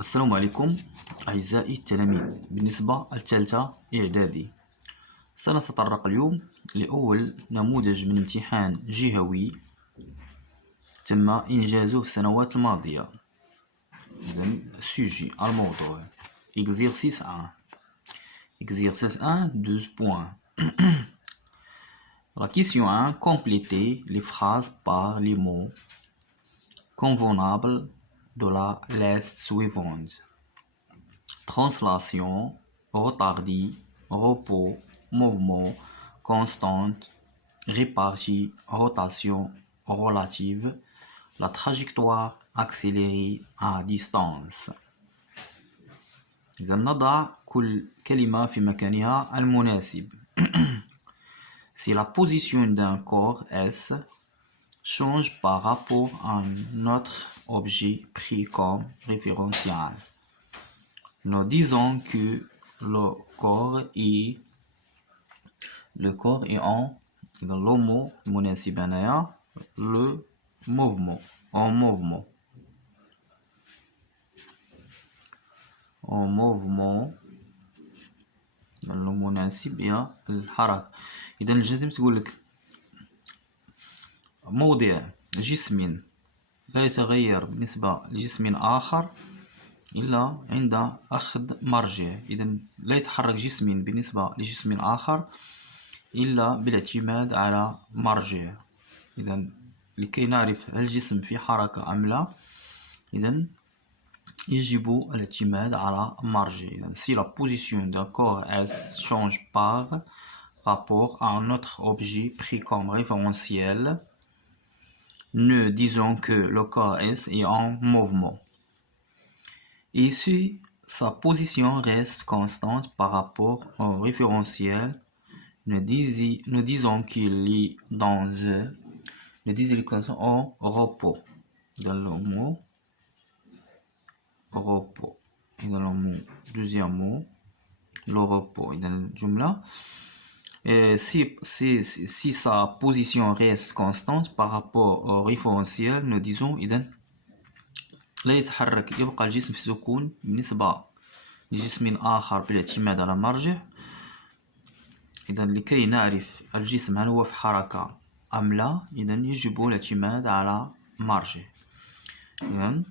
السلام عليكم أعزائي التلاميذ. بالنسبة للثالثة إعدادي سنتطرق اليوم لأول نموذج من امتحان جهوي تم إنجازه في السنوات الماضية. إذن السوجي الموضوع Exercice 1. Exercice 1, 12 points. La question 1, complétez les phrases par les mots convenables de la liste suivante. Translation, retardé, repos, mouvement, constante, répartie, rotation, relative, la trajectoire accélérée à distance. إذا نضع كل كلمة في مكانها المناسب. Si la position d'un corps S change par rapport à un autre objet pris comme référentiel, nous disons que le corps est en le mot مناسب هنايا le mouvement en mouvement المناسب هي الحركة. إذا الجزم تقول لك موضع جسم لا يتغير بالنسبة لجسم آخر إلا عند أخذ مرجع. إذا لا يتحرك جسم بالنسبة لجسم آخر إلا بالاعتماد على مرجع. إذا لكي نعرف هل الجسم في حركة أم لا، إذا يجب الاعتماد على مرجع. إذا si la position d'un corps S change par rapport à un autre objet pris comme référentiel, nous disons que le corps S est en mouvement. Et si sa position reste constante par rapport au référentiel, nous disons qu'il est dans en repos. Dans le mot repos. Et dans le mot, deuxième mot, le repos. Et dans le jumla, si sa position reste constante par rapport au référentiel, nous disons إذا لا يتحرك، يبقى الجسم في سكون بالنسبة لجسم آخر بالاعتماد على مرجع. إذا لكي نعرف الجسم هل هو في حركة أم لا، إذا يجب الاعتماد على مرجع. إذا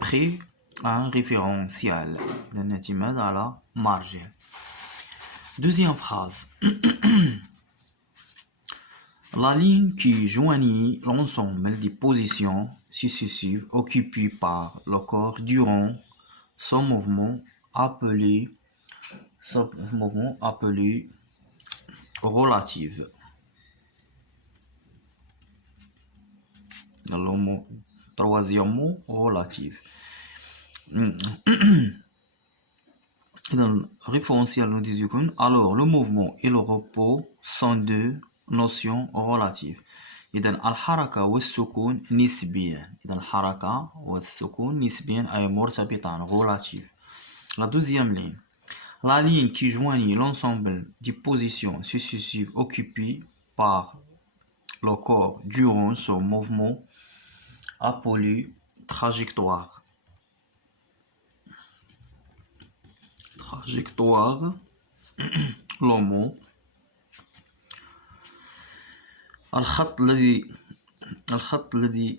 pris un référentiel. إذا الاعتماد على مرجع. Deuxième phrase. La ligne qui joignit l'ensemble des positions successives occupées par le corps durant son mouvement appelé relative. Dans le mot, troisième mot, relative. Dans le référentiel, nous disons alors le mouvement et le repos sont deux notions relatives. إذا الحركة والسكون نسبيا. إذا الحركة والسكون نسبيا أي مرتبطان relative. La deuxième ligne. La ligne qui joignit l'ensemble des positions successives occupées par le corps durant son mouvement appelé trajectoire. Trajectoire, le mot. الخط الذي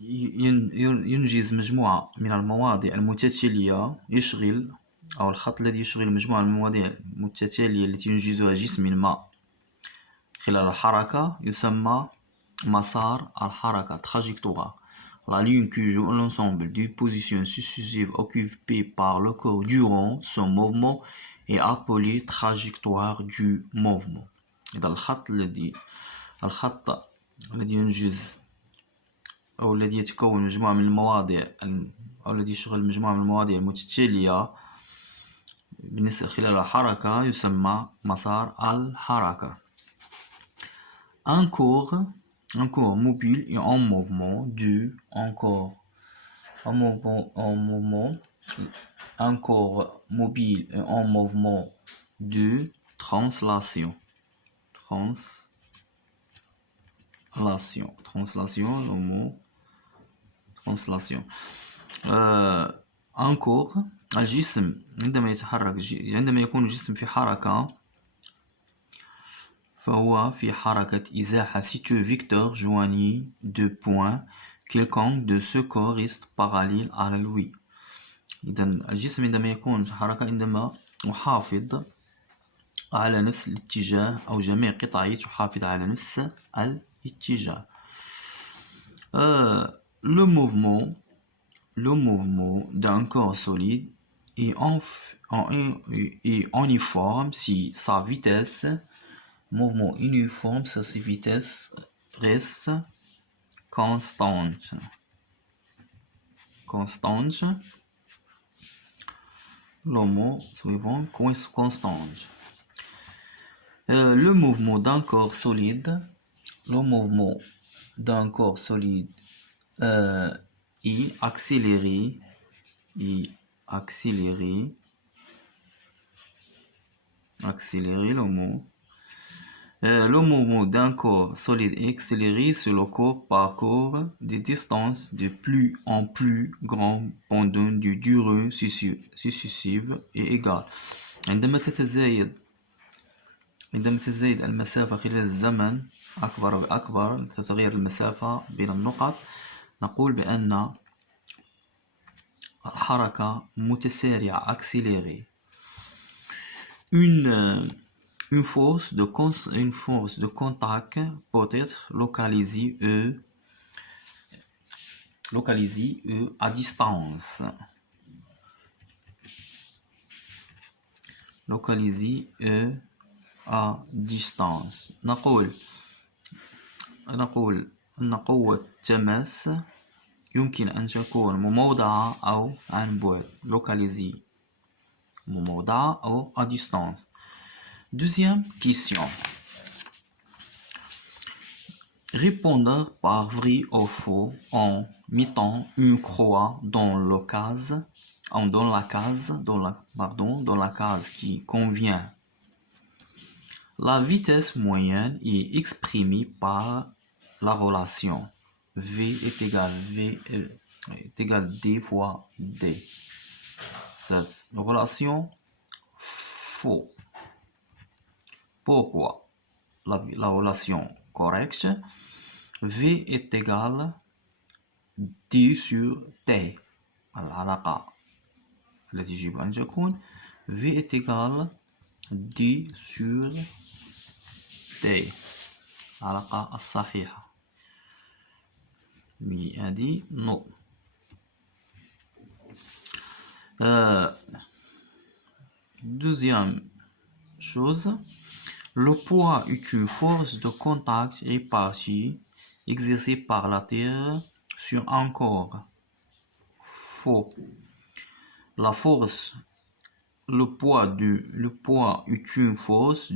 ينجز مجموعة من المواضيع المتتالية يشغل، أو الخط الذي يشغل مجموعة من المواضيع المتتالية التي ينجزها جسم ما خلال الحركة يسمى مسار الحركة trajectoire. La ligne qui joue l'ensemble des positions successives occupées par le corps durant son mouvement est appelée trajectoire du mouvement. إذا الخط الذي ينجز أو الذي يتكون مجموعة من المواضيع أو الذي يشغل مجموعة من المواضيع المتتالية بالنسبة خلال الحركة يسمى مسار الحركة. Un corps mobile et en mouvement de un corps mobile et en mouvement de translation, le mot translation. encore الجسم عندما يكون الجسم في حركة فهو في حركة إزاحة. Si tu vecteur joignit deux points quelconque de ce corps reste parallèle à lui. إذا الجسم عندما يكون في حركة عندما يحافظ على نفس الاتجاه أو جميع قطعه تحافظ على نفس الاتجاه. Le mouvement d'un corps solide est uniforme si sa vitesse, mouvement uniforme si sa vitesse reste constante. Le mot suivant, constante. Le mouvement d'un corps solide, est accéléré, le mot. Le mouvement d'un corps solide est accéléré si le corps parcourt des distances de plus en plus grandes pendant des durées successives et égales. عندما تتزايد المسافة خلال الزمن أكبر وأكبر، تتغير المسافة بين النقط، نقول بأن الحركة متسارعة accélérée. Une force de contact peut être localisée à distance. نقول أن قوة تماس يمكن أن تكون مموضعة أو عن بعد. localisée مموضعة أو à distance. Deuxième question. Répondre par vrai ou faux en mettant une croix dans la case qui convient. La vitesse moyenne est exprimée par la relation V est égal D fois D. Cette relation faux. Pourquoi? La relation correcte, V est égal D sur T. العلاقة التي يجب أن تكون V est égal D sur T. العلاقة الصحيحة. هذه نو. Deuxième chose, le poids est une force de contact répartie exercée par la Terre sur un corps. Faux. Le poids est une force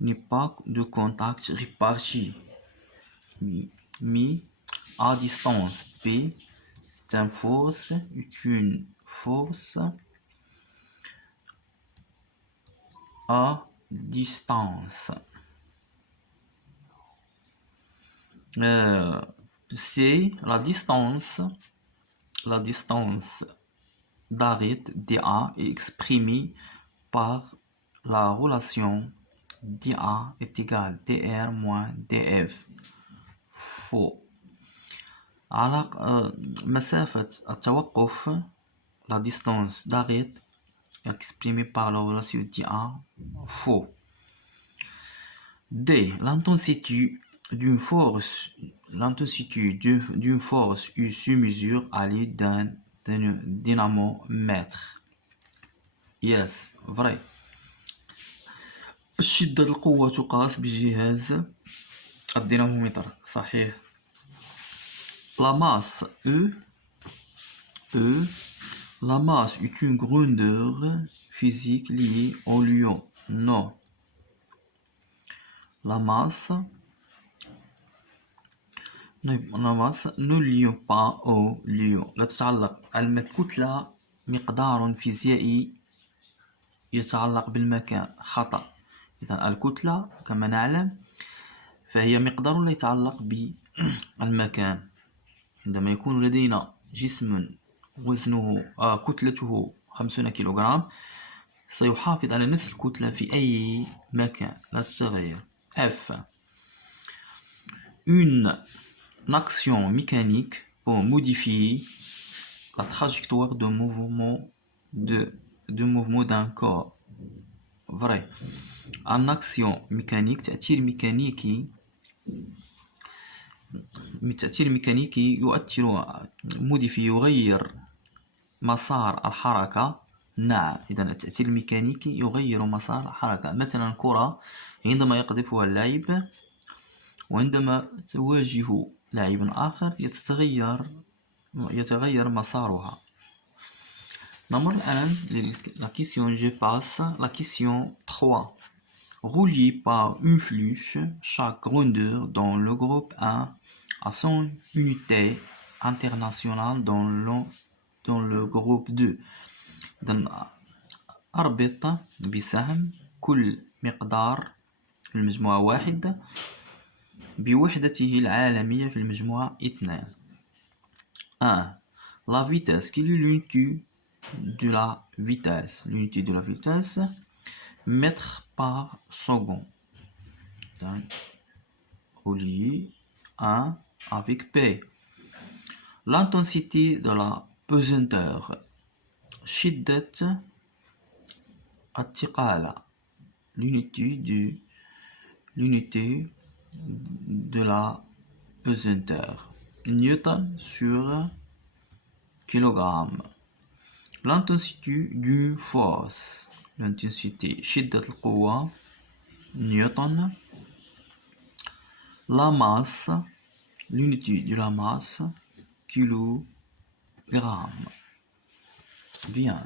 n'est pas de contact réparti, mais à distance. P, c'est une force à distance. C'est la distance d'arrêt dA est exprimée par la relation dA est égal dr moins df. Faux. مسافة التوقف la distance d'arrêt exprimée par la relation dA. Faux. D. L'intensité d'une force se mesure à l'aide d'un dynamomètre. Yes, vrai. شدة القوة تقاس بجهاز الدينامومتر. صحيح. La masse la masse est une grandeur physique liée au lieu. Non. La masse ne lie pas au lieu. لا تتعلق الكتلة مقدار فيزيائي يتعلق بالمكان. خطأ. إذن الكتلة كما نعلم فهي مقدار لا يتعلق بالمكان. عندما يكون لدينا جسم وزنه كتلته 50 كيلوغرام، سيحافظ على نفس الكتلة في أي مكان، لا تتغير. F. Une action mécanique pour modifier la trajectoire de mouvement d'un corps. Vrai. Une action mécanique تأثير ميكانيكي يؤثر موديفي يغير مسار الحركة. نعم، إذا التأثير الميكانيكي يغير مسار الحركة. مثلا كرة عندما يقذفها اللاعب وعندما تواجه لاعب آخر يتغير مسارها. نمر الآن la question. Je passe la question 3. Relié par une flèche, chaque grandeur dans le groupe 1 a son unité internationale dans le groupe 2. إذن أربط بسهم كل مقدار في المجموعة 1 بوحدته العالمية في المجموعة 2. 1. La vitesse. Quelle est l'unité de la vitesse? L'unité de la vitesse, mètres par seconde. Donc, relié 1 avec P. L'intensité de la pesanteur. شدة الثقل. L'unité de la pesanteur. Newton sur kilogramme. L'intensité d'une force. L'intensité شدة القوة نيوتن. La masse. L'unité de la masse kilogramme. Bien.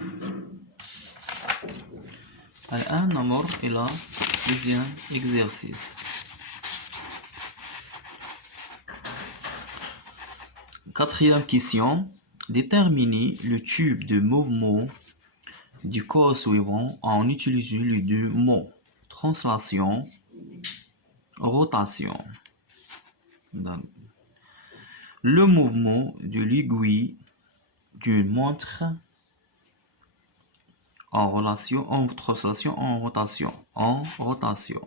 الآن نمر إلى deuxième exercice. Quatrième question. Déterminer le type de mouvement du corps suivant en utilisant les deux mots. Translation, rotation. Donc, le mouvement de l'aiguille d'une montre en translation, en rotation.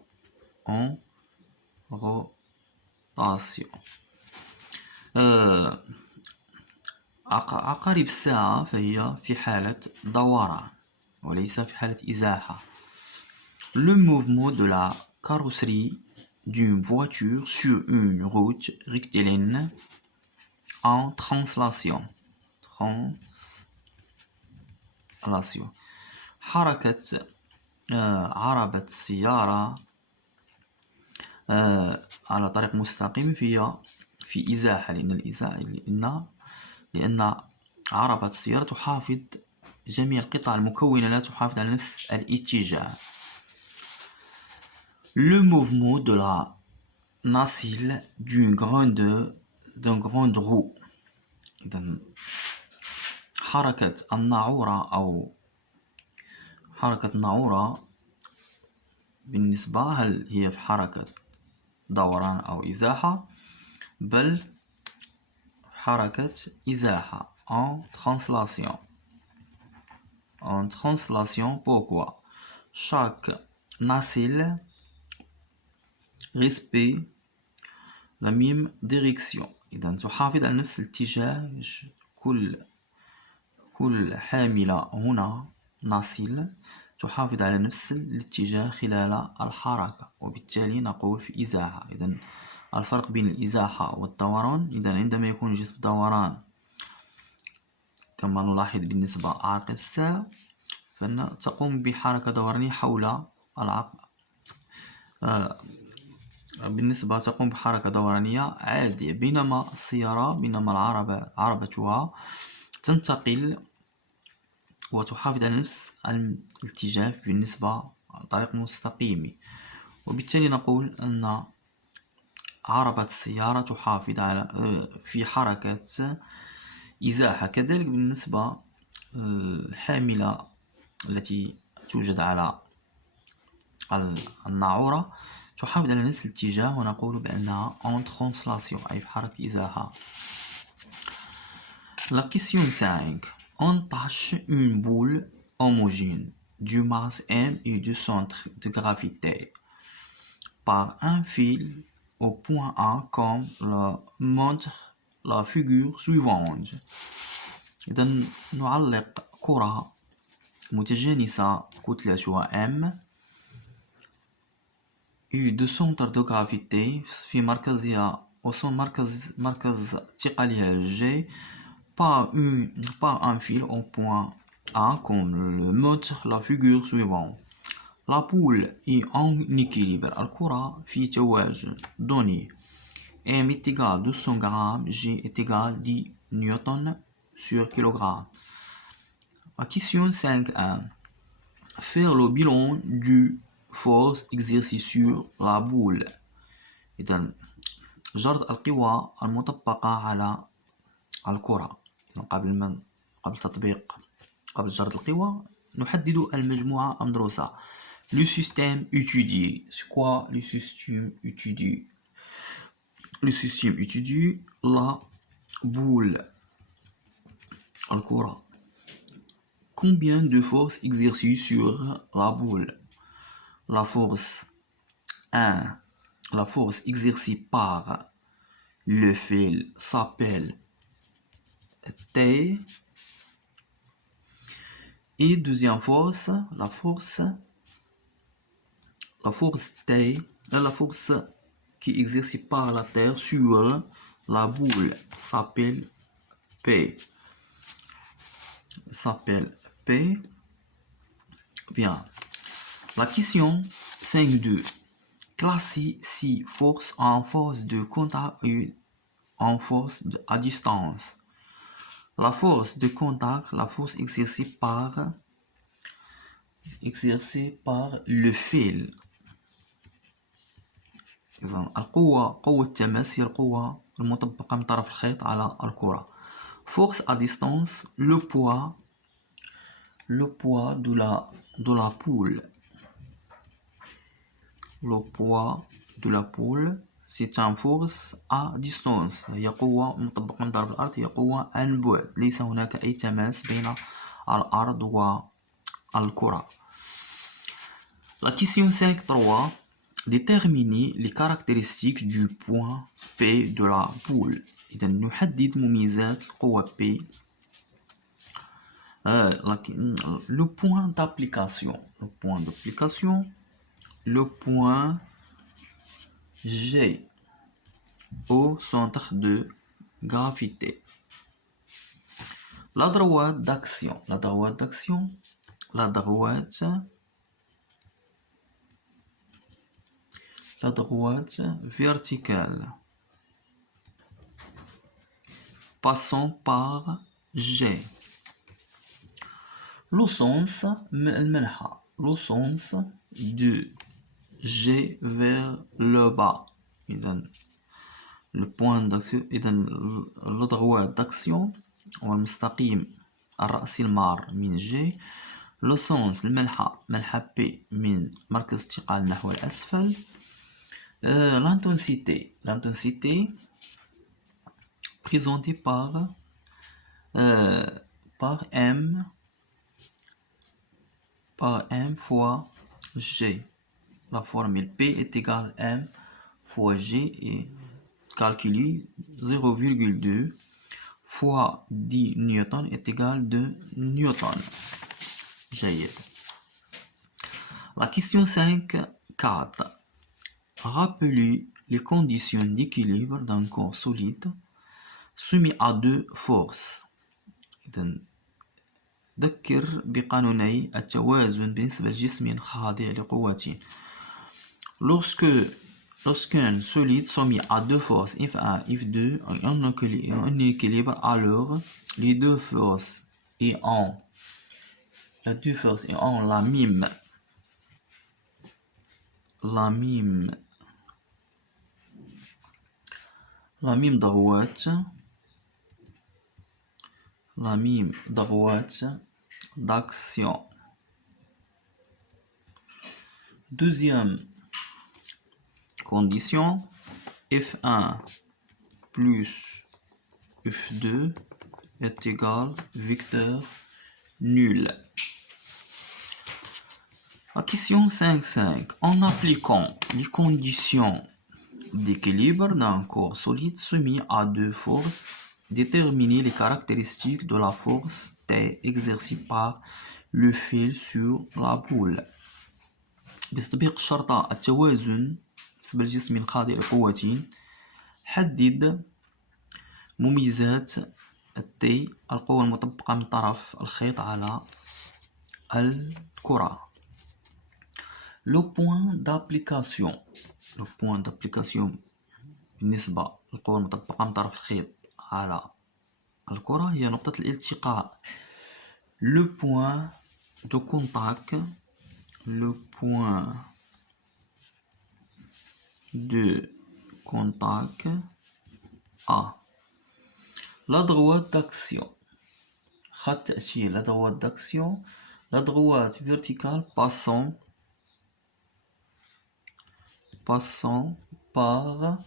عقارب الساعة فهي في حالة دوران وليس في حالة إزاحة. Le mouvement de la carrosserie d'une voiture sur une route rectiligne en translation. حركة عربة السيارة على طريق مستقيم في إزاحة. لأن عربة السيارة تحافظ جميع القطع المكونة لا تحافظ على نفس الاتجاه. Le mouvement de la nacelle d'une grande roue. إذن حركة الناعورة أو حركة الناعورة بالنسبة هل هي في حركة دوران أو إزاحة؟ بل حركة إزاحة. En translation. Pourquoi? Chaque nacelle respecte la même direction. إذا تحافظ على نفس الاتجاه. كل حاملة هنا ناسيل تحافظ على نفس الاتجاه خلال الحركة، وبالتالي نقول في إزاحة. إذن الفرق بين الإزاحة والدوران، إذن عندما يكون الجسم دوران كما نلاحظ بالنسبة لعقرب الساعة فإن تقوم بحركة دورانية حول العقرب. بالنسبة تقوم بحركة دورانية عادية، بينما السيارة عربتها تنتقل وتحافظ على نفس الاتجاه بالنسبة لطريق مستقيم، وبالتالي نقول أن عربة السيارة تحافظ على في حركة إزاحة. كذلك بالنسبة الحاملة التي توجد على الناعورة تحافظ على نفس الاتجاه ونقول بأنها en translation أي في حركة إزاحة. La question 5. Entache une boule homogène du masse M et du centre de gravité par un fil au point A comme le montre la figure suivante. إذا نعلق كرة متجانسة كتلتها M et de centre de gravité في مركزها مركز ثقلها G par un fil au point A comme le montre la figure suivante. La boule est en équilibre. الكرة في توازن. Donné M est égal à 200 grammes, G est égal à 10 newtons sur kilogramme. La question 5.1. Faire le bilan du force exercée sur la boule. إذن جرد القوى المطبقة على الكرة. قبل جرد القوى نحدد المجموعة المدروسة. Le système étudié. C'est quoi le système étudié? Le système étudié, la boule, الكرة. Combien de forces exercées sur la boule? La force 1. La force exercée par le fil s'appelle T. Et deuxième force, la force T, la force qui est exercée par la Terre sur la boule s'appelle P. Bien. La question 5.2. Classer 6 forces en force de contact et en force à distance. La force de contact, la force exercée par le fil. إذن قوة التماس هي القوة المطبقة من طرف الخيط على الكرة. Force à distance, le poids de la poule. Le poids de la poule, c'est une force à distance. هي قوة مطبقة من طرف الأرض، هي قوة عن بعد. ليس هناك أي تماس بين الأرض والكرة. La question 5.3. Déterminer les caractéristiques du point P de la boule. إذا نحدد مميزات القوة P. Le point d'application. Le point G au centre de gravité. La droite d'action. La droite verticale passant par G. Le sens de G vers le bas. Le point d'action, la droite d'action والمستقيم الرأسي المار من G. Le sens المنحى P من مركز الثقل نحو الأسفل. L'intensité présentée par M fois G. La formule P est égale à M fois G et calculée 0,2 fois 10 newtons est égal à 2 newtons. جيد. La question 5.4. Rappelez les conditions d'équilibre d'un corps solide soumis à deux forces. إذن ذكر بقانوني التوازن بالنسبة لجسم خاضع لقوتين. Lorsqu'un solide soumis à deux forces F1 et F2 est en équilibre, alors les deux forces ayant la même droite d'action. Deuxième condition F1 plus F2 est égal vecteur nul. La question 5.5. En appliquant les conditions d'équilibre d'un corps solide soumis à deux forces, déterminer les caractéristiques de la force T exercée par le fil sur la boule. بتطبيق شرط التوازن بالنسبة للجسم الخاضع لقوتين، حدد مميزات التي القوة المطبقة من طرف الخيط على الكرة. Le point d'application بالنسبة للقوة المطبقة من طرف الخيط على الكرة هي نقطة الالتقاء. Le point de contact A. La droite d'action. خط تأشير. La droite d'action. La droite verticale passant par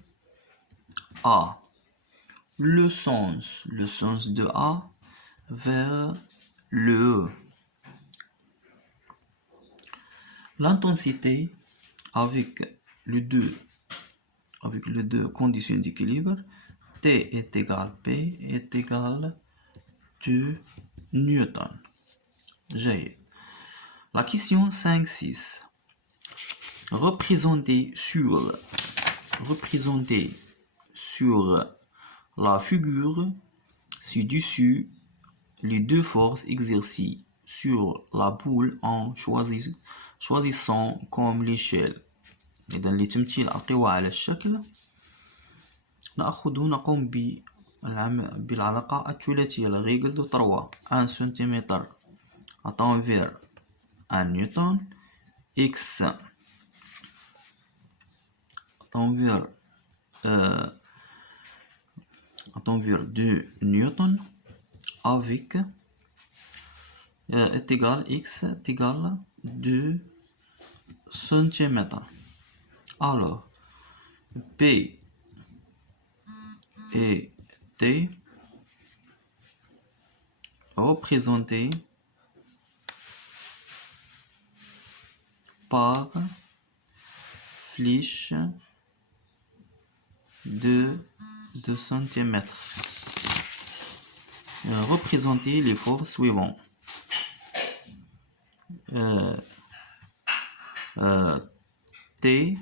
A. Le sens de A vers le E. L'intensité avec les deux conditions d'équilibre, T est égal P est égal 2 newtons. J'ai la question 5.6. Représenter sur la figure ci-dessus les deux forces exercées sur la boule en choisissant comme l'échelle. إذا لتمثيل القوى على الشكل نقوم بالعلاقة الثلاثية la règle de 3. 1 cm à envers 1 newton, x envers 2 newtons avec est égal x est égal 2 cm. Alors P et T représentés par flèche de 2 cm. Représenter les forces suivantes. T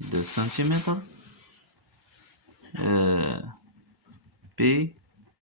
2 cm, P